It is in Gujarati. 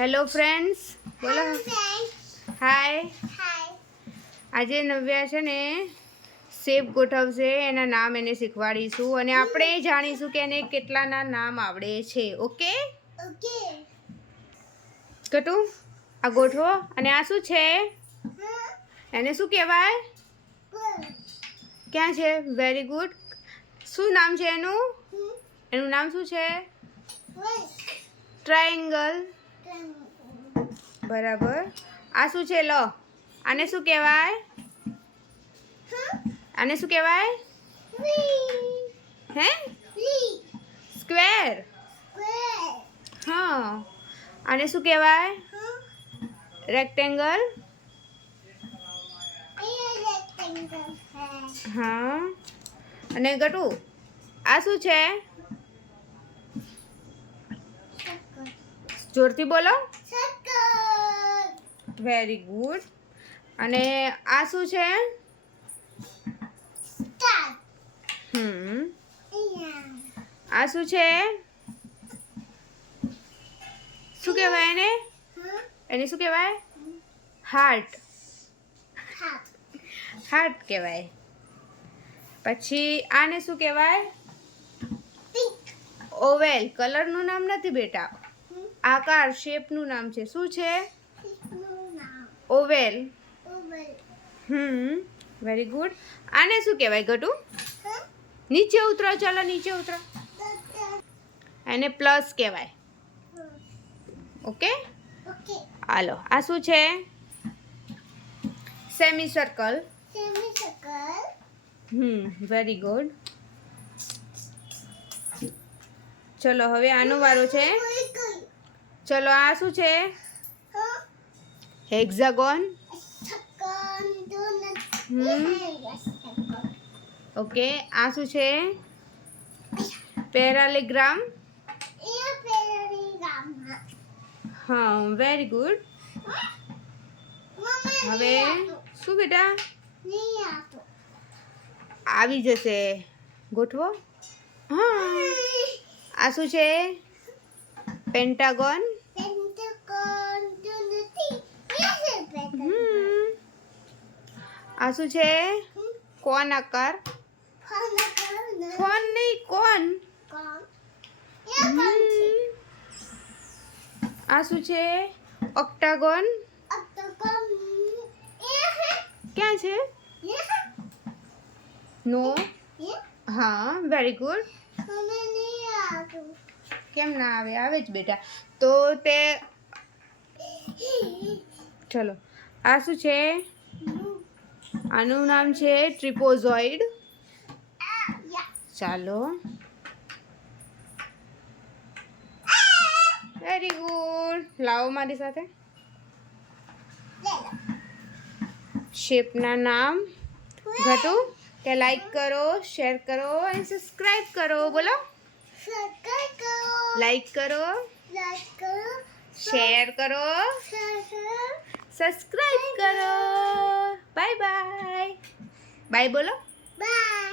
હેલો ફ્રેન્ડ્સ બોલો. હાય આજે નવ્યા છે ને શેપ ગોઠવશે એના નામ એને શીખવાડીશું અને આપણે જાણીશું કે એને કેટલાના નામ આવડે છે. ઓકે? કટુ આ ગોઠવો. અને આ શું છે? એને શું કહેવાય? ક્યાં છે? વેરી ગુડ શું નામ છે એનું? એનું નામ શું છે? ટ્રાયેંગલ બરાબર. આ શું છે? લો. આને શું કહેવાય? આને શું કહેવાય? હે? સ્ક્વેર. હા. આને શું કહેવાય? રેક્ટેંગલ. હા. અને ગટુ, આ શું છે? જોરથી બોલો. વેરી ગુડ અને આ શું છે? હમ. આ શું છે? શું કહેવાય એને? એને શું કહેવાય? હાર્ટ હાર્ટ કહેવાય. પછી આને શું કહેવાય? ઓવેલ કલરનું નામ નથી બેટા. આકાર શેપનું નામ છે. શું છે? ઓવેલ હમ વેરી ગુડ આને શું કહેવાય ગટુ? નીચે ઉતરો, ચાલો નીચે ઉતરો. એને પ્લસ કહેવાય. ઓકે હાલો, આ શું છે? Semi circle hmm very good ચલો, હવે આનો વારો છે. ચલો આ શું છે? હેક્ઝાગોન. ઓકે આ શું છે? પેરાલેગ્રામ. હા વેરી ગુડ. હવે શું બેટા? આવી જશે. ગોઠવો. હા. આ શું છે? પેન્ટાગોન. આ શું છે? કોન આકાર કોન નહીં કોન. આ શું છે? ઓક્ટાગોન? ક્યાં છે? નો? હા વેરી ગુડ કેમ ના આવે? આવે જ બેટા. તો તે ચલો. આ શું છે? આનું નામ છે ટ્રિપોઝોઇડ. ચાલો. વેરી ગુડ લાવો મારી સાથે. શેપના નામ. ઘટુ કે લાઈક કરો શેર કરો અને સબસ્ક્રાઈબ કરો. બોલો. લાઈક કરો. શેર કરો. સબસ્ક્રાઈબ કરો. બાય બાય બાય બોલો Bye.